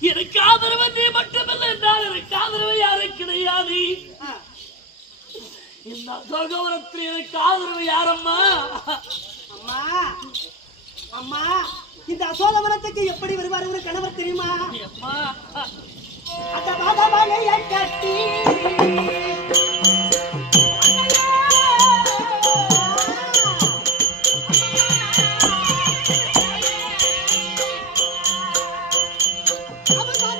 எனக்கு ஆதரவு நீ மட்டுமல்ல. என்றால் எனக்கு ஆதரவு யாரும் கிடையாது. இந்த அசோகவரத்தில் எனக்கு ஆதரவு யாரம்மா? அம்மா அம்மா இந்த அசோகவனத்துக்கு எப்படி வருவார் ஒரு கணவர் தெரியுமா? அம்மா. அந்த பாதமலையை கட்டி. আবার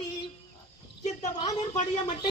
மாத்தி சித்த வானர் படைய மட்டும்